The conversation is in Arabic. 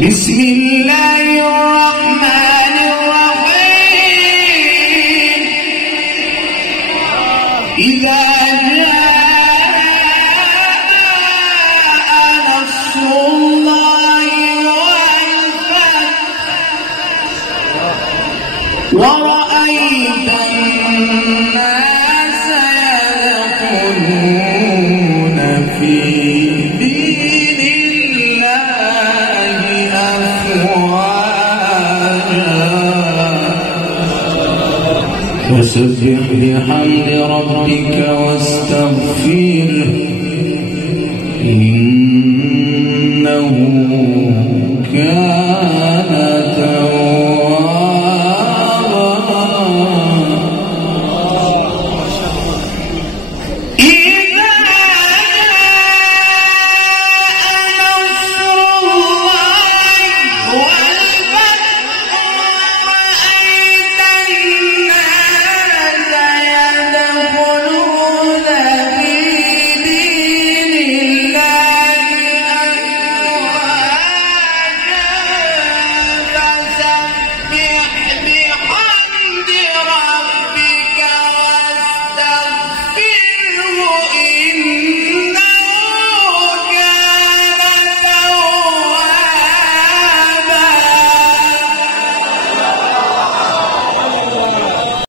بسم الله الرحمن الرحيم إذا جاء نصر الله والفتح ورأيت الناس يدخلون في دين الله أفواجا فسبح بحمد ربك واستغفره إنه كان